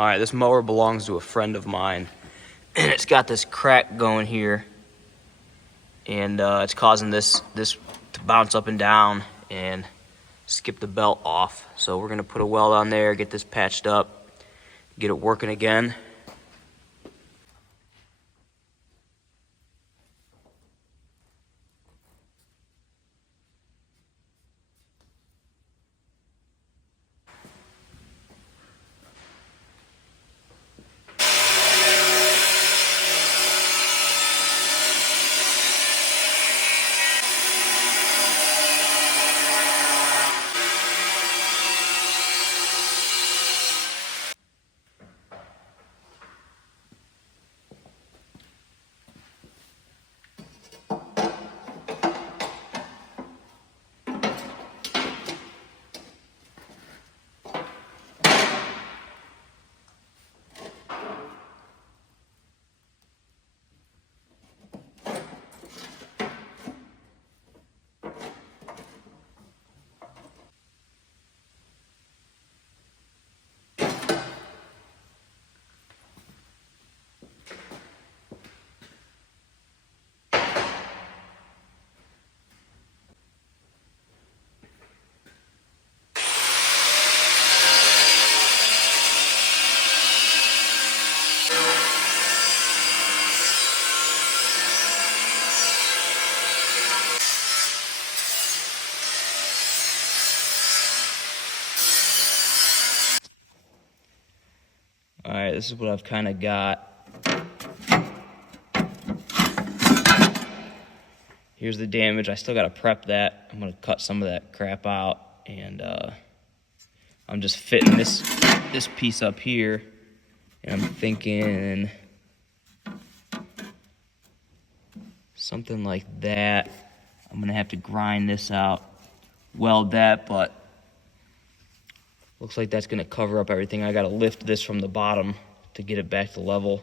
All right, this mower belongs to a friend of mine, and it's got this crack going here, and it's causing this to bounce up and down and skip the belt off. So we're gonna put a weld on there, get this patched up, get it working again. All right, this is what I've kind of got. Here's the damage. I still got to prep that. I'm going to cut some of that crap out, and I'm just fitting this piece up here, and I'm thinking something like that. I'm going to have to grind this out, weld that, but looks like that's going to cover up everything. I got to lift this from the bottom to get it back to level.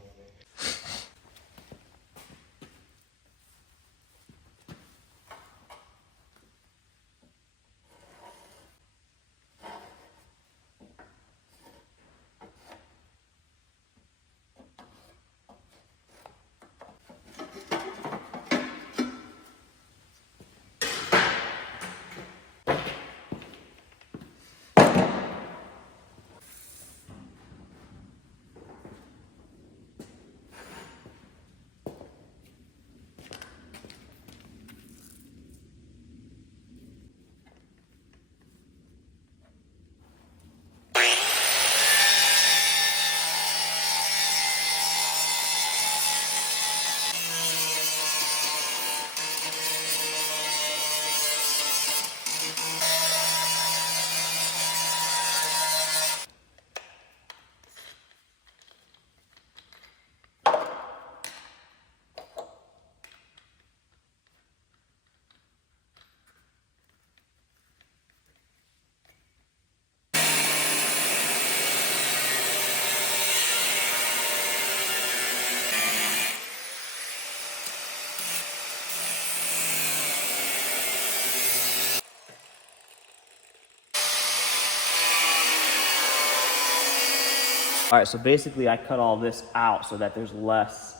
All right, so basically I cut all this out so that there's less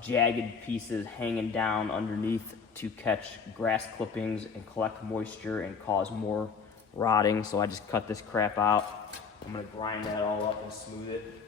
jagged pieces hanging down underneath to catch grass clippings and collect moisture and cause more rotting. So I just cut this crap out. I'm gonna grind that all up and smooth it.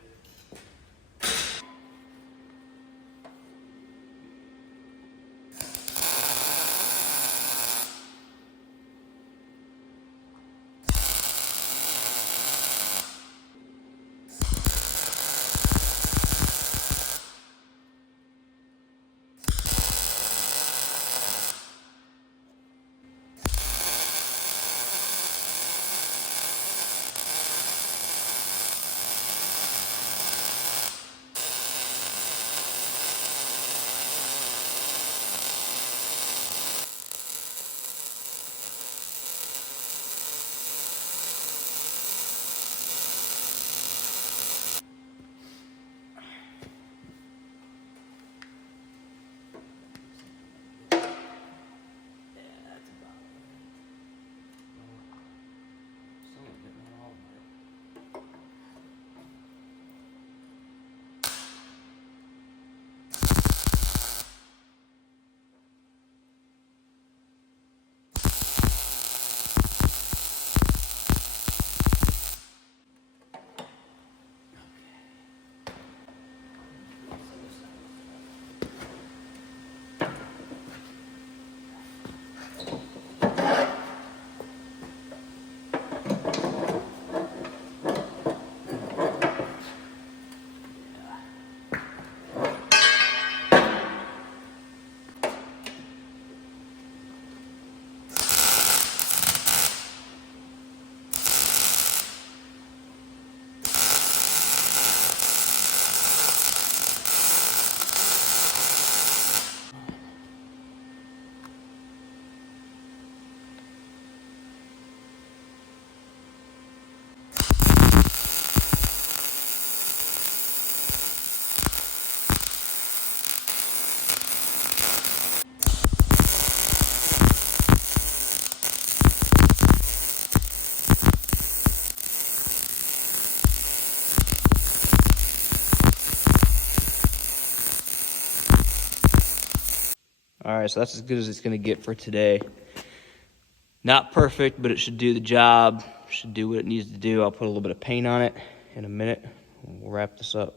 All right, so that's as good as it's gonna get for today. Not perfect, but it should do the job. Should do what it needs to do. I'll put a little bit of paint on it in a minute. We'll wrap this up.